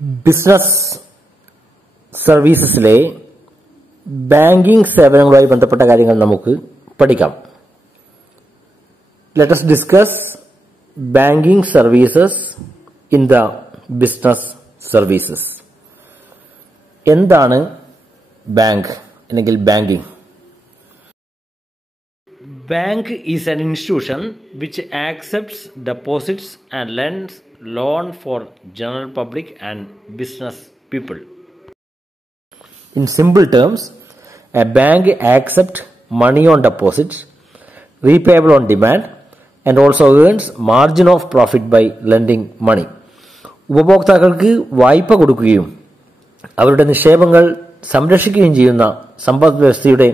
Business സർവീസസിലെ banking സേവനങ്ങളുമായി ബന്ധപ്പെട്ട കാര്യങ്ങൾ നമുക്ക് പഠിക്കാം. Let us discuss banking services in the business services. എന്താണ് ബാങ്ക് അല്ലെങ്കിൽ banking? Bank is an institution which accepts deposits and lends loan for general public and business people. In simple terms, a bank accepts money on deposits, repayable on demand, and also earns margin of profit by lending money. ഉപഭോക്താക്കൾക്ക് വായ്പ കൊടുക്കുകയും അവരുടെ നിക്ഷേപങ്ങൾ സംരക്ഷിക്കുകയും ചെയ്യുന്ന സമ്പദ് വ്യവസ്ഥയുടെ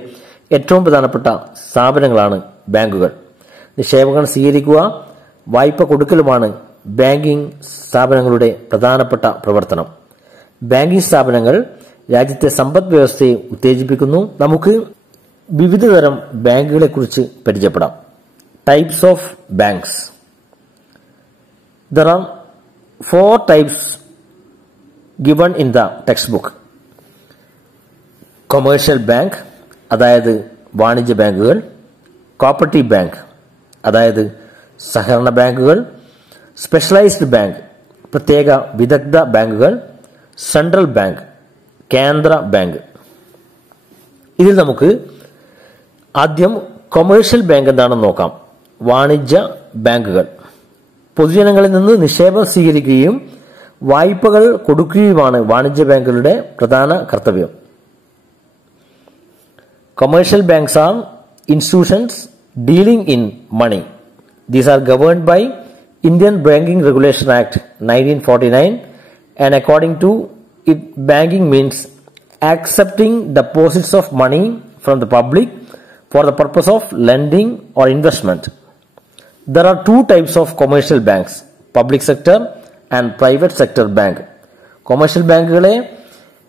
ഏറ്റവും പ്രധാനപ്പെട്ട സ്ഥാപനങ്ങളാണ് ബാങ്കുകൾ. നിക്ഷേപങ്ങൾ സ്വീകരിക്കുക, വായ്പ കൊടുക്കലുമാണ് ബാങ്കിംഗ് സ്ഥാപനങ്ങളുടെ പ്രധാനപ്പെട്ട പ്രവർത്തനം. ബാങ്കിംഗ് സ്ഥാപനങ്ങൾ രാജ്യത്തെ സമ്പദ് വ്യവസ്ഥയെ ഉത്തേജിപ്പിക്കുന്നു. നമുക്ക് വിവിധ തരം ബാങ്കുകളെ കുറിച്ച് പരിചയപ്പെടാം. Types of banks. There are 4 types given in the textbook. Commercial bank, അതായത് വാണിജ്യ ബാങ്കുകൾ. കോപ്പറേറ്റീവ് ബാങ്ക്, അതായത് സഹകരണ ബാങ്കുകൾ. സ്പെഷ്യലൈസ്ഡ് ബാങ്ക്, പ്രത്യേക വിദഗ്ധ ബാങ്കുകൾ. സെൻട്രൽ ബാങ്ക്, കേന്ദ്ര ബാങ്ക്. ഇതിൽ നമുക്ക് ആദ്യം കൊമേഴ്ഷ്യൽ ബാങ്ക് എന്താണെന്ന് നോക്കാം. വാണിജ്യ ബാങ്കുകൾ പൊതുജനങ്ങളിൽ നിന്ന് നിക്ഷേപം സ്വീകരിക്കുകയും വായ്പകൾ കൊടുക്കുകയുമാണ് വാണിജ്യ ബാങ്കുകളുടെ പ്രധാന കർത്തവ്യം. Commercial banks are institutions dealing in money. These are governed by Indian Banking Regulation Act 1949, and according to it, banking means accepting deposits of money from the public for the purpose of lending or investment. There are 2 types of commercial banks, public sector and private sector bank. Commercial ബാങ്കുകളെ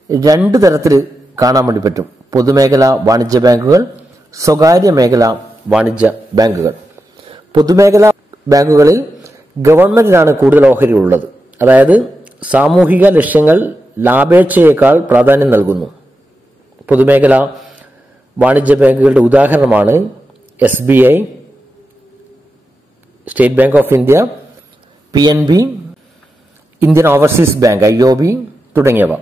2 തരത്തിൽ കാണാൻ വേണ്ടി പറ്റും. പൊതുമേഖലാ വാണിജ്യ ബാങ്കുകൾ, സ്വകാര്യ മേഖല വാണിജ്യ ബാങ്കുകൾ. പൊതുമേഖലാ ബാങ്കുകളിൽ ഗവൺമെന്റിനാണ് കൂടുതൽ ഓഹരികളുള്ളത്. അതായത് സാമൂഹിക ലക്ഷ്യങ്ങൾ ലാഭേച്ഛയേക്കാൾ പ്രാധാന്യം നൽകുന്നു. പൊതുമേഖലാ വാണിജ്യ ബാങ്കുകളുടെ ഉദാഹരണമാണ് SBI, state bank of India, PNB, Indian overseas bank IOB തുടങ്ങിയവ.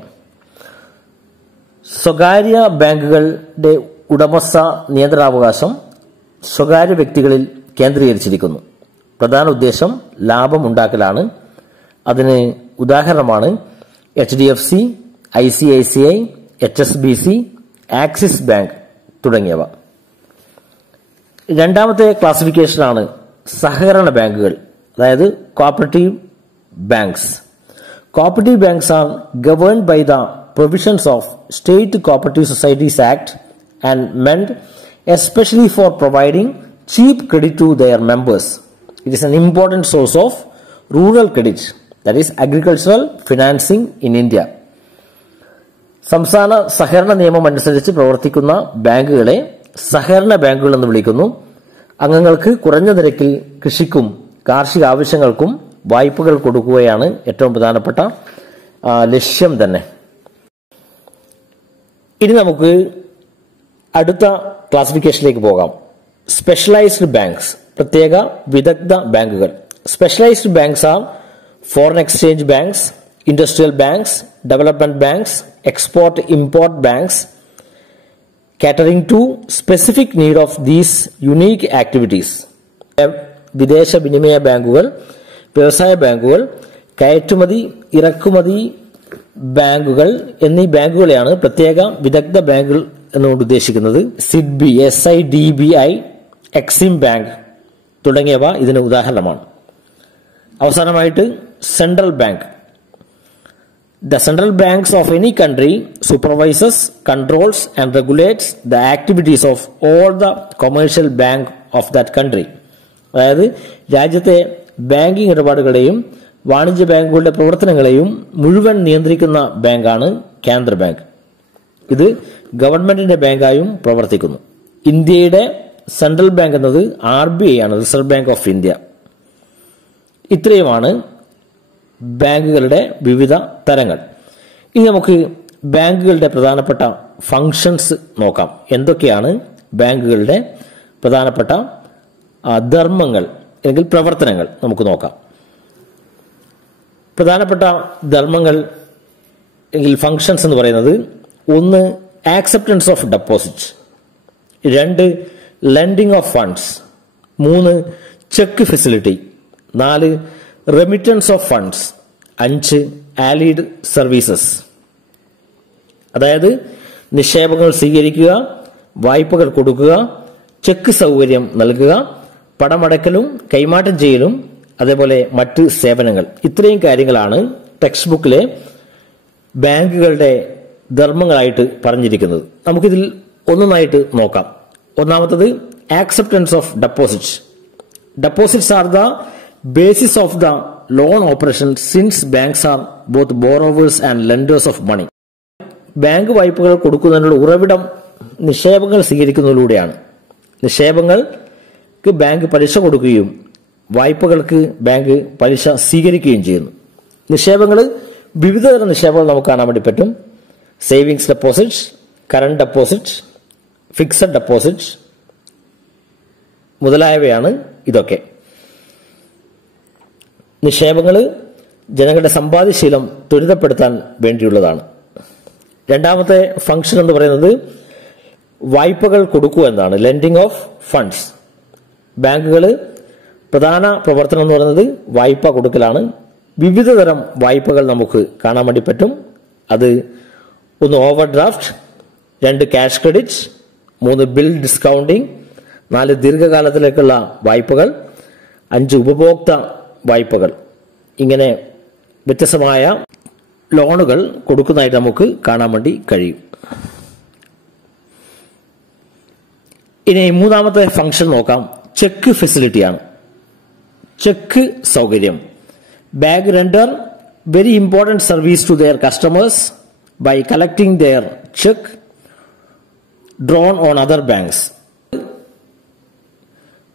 സ്വകാര്യ ബാങ്കുകളുടെ ഉടമസ്ഥ നിയന്ത്രണാവകാശം സ്വകാര്യ വ്യക്തികളിൽ കേന്ദ്രീകരിച്ചിരിക്കുന്നു. പ്രധാന ഉദ്ദേശം ലാഭം ഉണ്ടാക്കലാണ്. അതിന് ഉദാഹരണമാണ് HDFC, ICICI, HSBC, Axis bank തുടങ്ങിയവ. രണ്ടാമത്തെ ക്ലാസിഫിക്കേഷനാണ് സഹകരണ ബാങ്കുകൾ, അതായത് cooperative banks. Cooperative banks are governed by the provisions of State Cooperative Societies Act and meant especially for providing cheap credit to their members. It is an important source of rural credit, that is agricultural financing in India. സംസ്ഥാന സഹകരണ നിയമം അനുസരിച്ച് പ്രവർത്തിക്കുന്ന ബാങ്കുകളെ സഹകരണ ബാങ്കുകൾ എന്ന് വിളിക്കുന്നു. അംഗങ്ങൾക്ക് കുറഞ്ഞ നിരക്കിൽ കൃഷിക്കും കാർഷിക ആവശ്യങ്ങൾക്കും വായ്പകൾ കൊടുക്കുകയാണ് ഏറ്റവും പ്രധാനപ്പെട്ട ലക്ഷ്യം തന്നെ. ഇനി നമുക്ക് അടുത്ത ക്ലാസിഫിക്കേഷനിലേക്ക് പോകാം. സ്പെഷ്യലൈസ്ഡ് ബാങ്ക്സ്, പ്രത്യേക വിദഗ്ധ ബാങ്കുകൾ. Specialised banks are foreign exchange banks, industrial banks, development banks, export import banks, catering to specific need of these unique activities. വിദേശ വിനിമയ ബാങ്കുകൾ, വ്യവസായ ബാങ്കുകൾ, കയറ്റുമതി ഇറക്കുമതി ബാങ്കുകൾ എന്നീ ബാങ്കുകളെയാണ് പ്രത്യേക വിദഗ്ധ ബാങ്കുകൾ എന്നുകൊണ്ട് ഉദ്ദേശിക്കുന്നത്. സിഡ്ബി, SIDBI, എക്സിം ബാങ്ക് തുടങ്ങിയവ ഇതിന് ഉദാഹരണമാണ്. അവസാനമായിട്ട് central bank. The central banks of any country supervises, controls and regulates the activities of all the commercial bank of that country. അതായത് രാജ്യത്തെ ബാങ്കിംഗ് ഇടപാടുകളെയും വാണിജ്യ ബാങ്കുകളുടെ പ്രവർത്തനങ്ങളെയും മുഴുവൻ നിയന്ത്രിക്കുന്ന ബാങ്കാണ് കേന്ദ്ര ബാങ്ക്. ഇത് ഗവൺമെന്റിന്റെ ബാങ്കായും പ്രവർത്തിക്കുന്നു. ഇന്ത്യയുടെ സെൻട്രൽ ബാങ്ക് എന്നത് RBI ആണ്, റിസർവ് ബാങ്ക് ഓഫ് ഇന്ത്യ. ഇത്രയുമാണ് ബാങ്കുകളുടെ വിവിധ തരങ്ങൾ. ഇനി നമുക്ക് ബാങ്കുകളുടെ പ്രധാനപ്പെട്ട ഫങ്ഷൻസ് നോക്കാം. എന്തൊക്കെയാണ് ബാങ്കുകളുടെ പ്രധാനപ്പെട്ട ധർമ്മങ്ങൾ അല്ലെങ്കിൽ പ്രവർത്തനങ്ങൾ നമുക്ക് നോക്കാം. പ്രധാനപ്പെട്ട ധർമ്മങ്ങൾ അല്ലെങ്കിൽ ഫങ്ഷൻസ് എന്ന് പറയുന്നത് 1. Acceptance of deposit, 2. Lending of funds, 3. Cheque facility, 4. Remittance of funds, 5. Allied services. അതായത് നിക്ഷേപങ്ങൾ സ്വീകരിക്കുക, വായ്പകൾ കൊടുക്കുക, ചെക്ക് സൗകര്യം നൽകുക, പണമടക്കലും കൈമാറ്റം ചെയ്യലും, അതേപോലെ മറ്റ് സേവനങ്ങൾ. ഇത്രയും കാര്യങ്ങളാണ് ടെക്സ്റ്റ് ബുക്കിലെ ബാങ്കുകളുടെ ധർമ്മങ്ങളായിട്ട് പറഞ്ഞിരിക്കുന്നത്. നമുക്കിതിൽ ഒന്നൊന്നായിട്ട് നോക്കാം. ഒന്നാമത്തത് acceptance of deposits. Deposits are the basis of the loan operation since banks are both borrowers and lenders of money. Bank വായ്പകൾ കൊടുക്കുന്നതിനുള്ള ഉറവിടം നിക്ഷേപങ്ങൾ സ്വീകരിക്കുന്നതിലൂടെയാണ്. നിക്ഷേപങ്ങൾക്ക് ബാങ്ക് പലിശ കൊടുക്കുകയും വായ്പകൾക്ക് ബാങ്ക് പലിശ സ്വീകരിക്കുകയും ചെയ്യുന്നു. നിക്ഷേപങ്ങൾ വിവിധ തരം നിക്ഷേപങ്ങൾ നമുക്ക് കാണാൻ വേണ്ടി പറ്റും. Savings deposits, current deposits, fixed deposits മുതലായവയാണ് ഇതൊക്കെ. നിക്ഷേപങ്ങൾ ജനങ്ങളുടെ സമ്പാദ്യശീലം ത്വരിതപ്പെടുത്താൻ വേണ്ടിയുള്ളതാണ്. രണ്ടാമത്തെ ഫംഗ്ഷൻ എന്ന് പറയുന്നത് വായ്പകൾ കൊടുക്കുക എന്നതാണ്, ലെൻഡിങ് ഓഫ് ഫണ്ട്സ്. ബാങ്കുകൾ പ്രധാന പ്രവർത്തനം എന്ന് പറയുന്നത് വായ്പ കൊടുക്കലാണ്. വിവിധ തരം വായ്പകൾ നമുക്ക് കാണാൻ വേണ്ടി പറ്റും. അത് 1 over draft, 2 cash credit, 3 bill discounting, 4 ദീർഘകാലത്തിലേക്കുള്ള വായ്പകൾ, 5 ഉപഭോക്തൃ വായ്പകൾ. ഇങ്ങനെ വ്യത്യസ്തമായ ലോണുകൾ കൊടുക്കുന്നതായിട്ട് നമുക്ക് കാണാൻ വേണ്ടി കഴിയും. ഇനി മൂന്നാമത്തെ ഫംഗ്ഷൻ നോക്കാം. ചെക്ക് ഫെസിലിറ്റിയാണ്. ചെക്ക് സൗകര്യം. Bank render very important service to their customers by collecting their cheque drawn on other banks.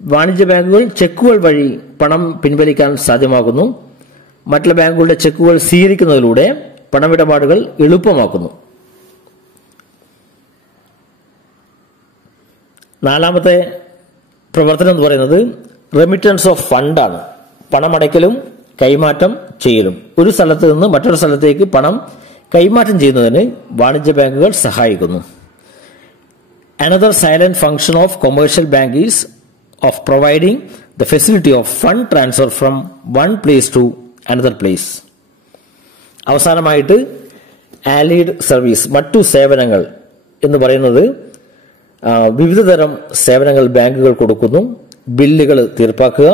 വാണിജ്യ ബാങ്കുകൾ ചെക്കുകൾ വഴി പണം പിൻവലിക്കാൻ സാധ്യമാക്കുന്നു. മറ്റുള്ള ബാങ്കുകളുടെ ചെക്കുകൾ സ്വീകരിക്കുന്നതിലൂടെ പണമിടപാടുകൾ എളുപ്പമാക്കുന്നു. നാലാമത്തെ പ്രവർത്തനം എന്ന് പറയുന്നത് റെമിറ്റൻസ് ഓഫ് ഫണ്ടാണ്. പണമടയ്ക്കലും കൈമാറ്റം ചെയ്യലും. ഒരു സ്ഥലത്ത് നിന്ന് മറ്റൊരു സ്ഥലത്തേക്ക് പണം കൈമാറ്റം ചെയ്യുന്നതിന് വാണിജ്യ ബാങ്കുകൾ സഹായിക്കുന്നു. Another silent function of commercial bank is of providing the facility of fund transfer from one place to another place. അവസാനമായിട്ട് ആലീഡ് സർവീസ്, മറ്റു സേവനങ്ങൾ എന്ന് പറയുന്നത് വിവിധ തരം സേവനങ്ങൾ ബാങ്കുകൾ കൊടുക്കുന്നു. ബില്ലുകൾ തീർപ്പാക്കുക,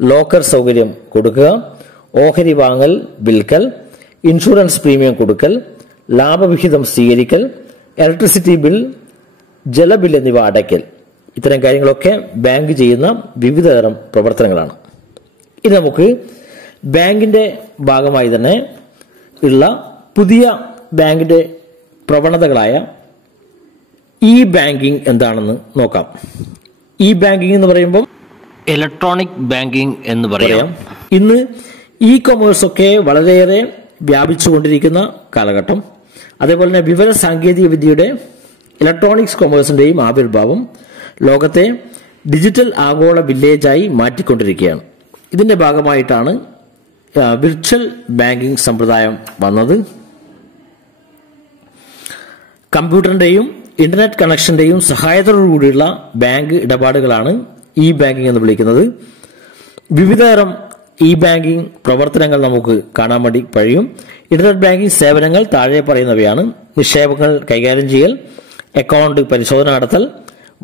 ലോക്കർ സൗകര്യം കൊടുക്കുക, ഓഹരി വാങ്ങൽ വിൽക്കൽ, ഇൻഷുറൻസ് പ്രീമിയം കൊടുക്കൽ, ലാഭവിഹിതം സ്വീകരിക്കൽ, ഇലക്ട്രിസിറ്റി ബിൽ, ജലബിൽ എന്നിവ അടയ്ക്കൽ. ഇത്തരം കാര്യങ്ങളൊക്കെ ബാങ്ക് ചെയ്യുന്ന വിവിധ തരം പ്രവർത്തനങ്ങളാണ്. ഇത് നമുക്ക് ബാങ്കിന്റെ ഭാഗമായി തന്നെ ഉള്ള പുതിയ ബാങ്കിന്റെ പ്രവണതകളായ ഇ ബാങ്കിങ് എന്താണെന്ന് നോക്കാം. ഇ ബാങ്കിങ് എന്ന് പറയുമ്പോൾ ഇലക്ട്രോണിക് ബാങ്കിങ് എന്ന് പറയാം. ഇന്ന് ഇ കൊമേഴ്സ് ഒക്കെ വളരെയേറെ വ്യാപിച്ചുകൊണ്ടിരിക്കുന്ന കാലഘട്ടം. അതേപോലെ തന്നെ വിവര സാങ്കേതിക വിദ്യയുടെ ഇലക്ട്രോണിക്സ് കൊമേഴ്സിന്റെയും ആവിർഭാവം ലോകത്തെ ഡിജിറ്റൽ ആഗോള വില്ലേജായി മാറ്റിക്കൊണ്ടിരിക്കുകയാണ്. ഇതിന്റെ ഭാഗമായിട്ടാണ് വിർച്വൽ ബാങ്കിംഗ് സമ്പ്രദായം വന്നത്. കമ്പ്യൂട്ടറിന്റെയും ഇന്റർനെറ്റ് കണക്ഷന്റെയും സഹായത്തോടുകൂടിയുള്ള ബാങ്ക് ഇടപാടുകളാണ് ഇ ബാങ്കിംഗ് എന്ന് വിളിക്കുന്നത്. വിവിധതരം ഇ ബാങ്കിംഗ് പ്രവർത്തനങ്ങൾ നമുക്ക് കാണാൻ വേണ്ടി കഴിയും. ഇന്റർനെറ്റ് ബാങ്കിംഗ് സേവനങ്ങൾ താഴെ പറയുന്നവയാണ്: നിക്ഷേപങ്ങൾ കൈകാര്യം ചെയ്യൽ, അക്കൗണ്ട് പരിശോധന നടത്തൽ,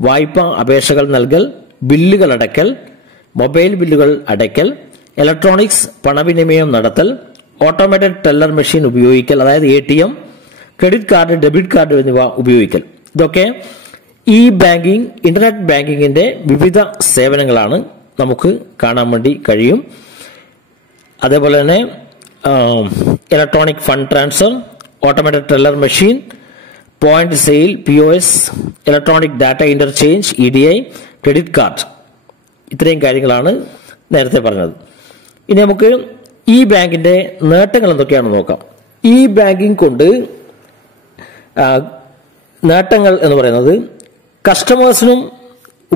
വായ്പാ അപേക്ഷകൾ നൽകൽ, ബില്ലുകൾ അടയ്ക്കൽ, മൊബൈൽ ബില്ലുകൾ അടയ്ക്കൽ, ഇലക്ട്രോണിക്സ് പണവിനിമയം നടത്തൽ, ഓട്ടോമാറ്റഡ് ടെല്ലർ മെഷീൻ ഉപയോഗിക്കൽ, അതായത് ATM, credit card, debit card എന്നിവ ഉപയോഗിക്കൽ. ഇതൊക്കെ ഇ ബാങ്കിംഗ്, ഇന്റർനെറ്റ് ബാങ്കിങ്ങിന്റെ വിവിധ സേവനങ്ങളാണ് നമുക്ക് കാണാൻ വേണ്ടി കഴിയും. അതേപോലെ തന്നെ electronic fund transfer, automated teller machine, point sale POS, electronic data interchange EDI, credit card, ഇത്രയും കാര്യങ്ങളാണ് നേരത്തെ പറഞ്ഞത്. ഇനി നമുക്ക് ഈ ബാങ്കിന്റെ നേട്ടങ്ങൾ എന്തൊക്കെയാണെന്ന് നോക്കാം. ഈ ബാങ്കിങ് കൊണ്ട് നേട്ടങ്ങൾ എന്ന് പറയുന്നത് കസ്റ്റമേഴ്സിനും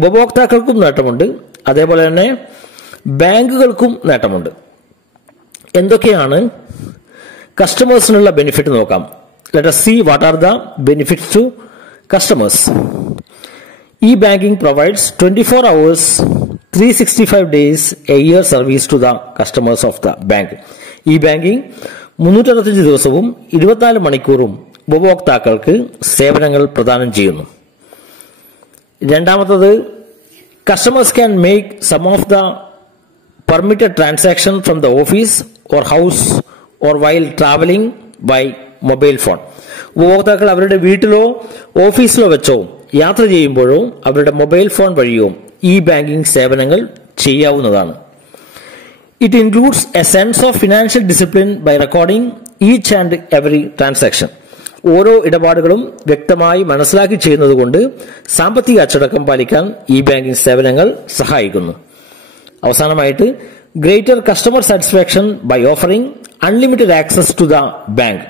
ഉപഭോക്താക്കൾക്കും നേട്ടമുണ്ട്, അതേപോലെ തന്നെ ബാങ്കുകൾക്കും നേട്ടമുണ്ട്. എന്തൊക്കെയാണ് കസ്റ്റമേഴ്സിനുള്ള ബെനിഫിറ്റ് നോക്കാം. Let us see what are the benefits to customers. E-banking provides 24 hours, 365 days a year service to the customers of the bank. E-banking 365 ദിവസവും 24 മണിക്കൂറും ഉപഭോക്താക്കൾക്ക് സേവനങ്ങൾ പ്രദാനം ചെയ്യുന്നു. രണ്ടാമത്തത്, customers can make some of the permitted transaction from the office or house or while traveling by mobile phone. ഉപഭോക്താക്കൾ അവരുടെ വീട്ടിലോ ഓഫീസിലോ വെച്ചോ യാത്ര ചെയ്യുമ്പോഴോ അവരുടെ മൊബൈൽ ഫോൺ വഴിയോ ഇ ബാങ്കിംഗ് സേവനങ്ങൾ ചെയ്യാവുന്നതാണ്. It includes a sense of financial discipline by recording each and every transaction. ഓരോ ഇടപാടുകളും വ്യക്തമായി മനസ്സിലാക്കി ചെയ്യുന്നതുകൊണ്ട് സാമ്പത്തിക അച്ചടക്കം പാലിക്കാൻ ഇ ബാങ്കിംഗ് സേവനങ്ങൾ സഹായിക്കുന്നു. അവസാനമായിട്ട്, greater customer satisfaction by offering unlimited access to the bank,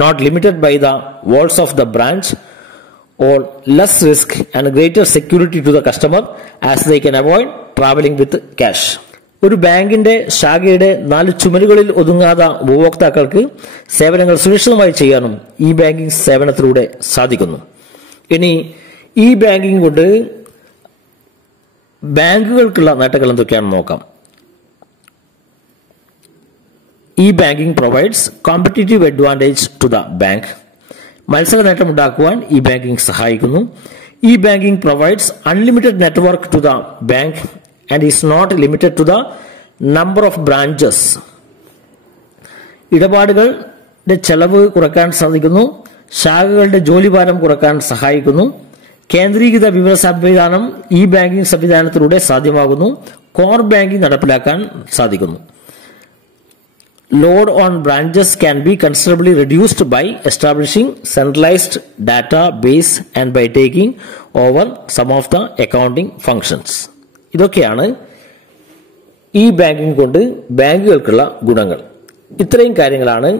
not limited by the walls of the branch, or less risk and greater security to the customer as they can avoid traveling with cash. ഒരു ബാങ്കിന്റെ ശാഖയുടെ 4 ചുമരുകളിൽ ഒതുങ്ങാത്ത ഉപഭോക്താക്കൾക്ക് സേവനങ്ങൾ സുരക്ഷിതമായി ചെയ്യാനും E banking സേവനത്തിലൂടെ സാധിക്കുന്നു. ഇനി E banking കൊണ്ട് ബാങ്കുകൾക്കുള്ള നേട്ടങ്ങൾ എന്തൊക്കെയാണെന്ന് നോക്കാം. E-banking provides competitive advantage to the bank. മത്സര നേട്ടം ഉണ്ടാക്കുവാൻ ഇ ബാങ്കിംഗ് സഹായിക്കുന്നു. E banking provides unlimited network to the bank and is not limited to the number of branches. ഇടപാടുകളുടെ ചെലവ് കുറയ്ക്കാൻ സാധിക്കുന്നു. ശാഖകളുടെ ജോലിഭാരം കുറയ്ക്കാൻ സഹായിക്കുന്നു. കേന്ദ്രീകൃത വിവര സംവിധാനം ഇ ബാങ്കിംഗ് സംവിധാനത്തിലൂടെ സാധ്യമാകുന്നു. കോർ ബാങ്കിംഗ് നടപ്പിലാക്കാൻ സാധിക്കുന്നു. Load on branches can be considerably reduced by establishing centralized database and by taking over some of the accounting functions. ഇതൊക്കെയാണ് ഈ ബാങ്കിംഗ് കൊണ്ട് ബാങ്കുകൾക്കുള്ള ഗുണങ്ങൾ. ഇത്രയും കാര്യങ്ങളാണ്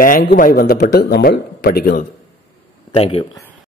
ബാങ്കുമായി ബന്ധപ്പെട്ട് നമ്മൾ പഠിക്കുന്നത്. Thank you.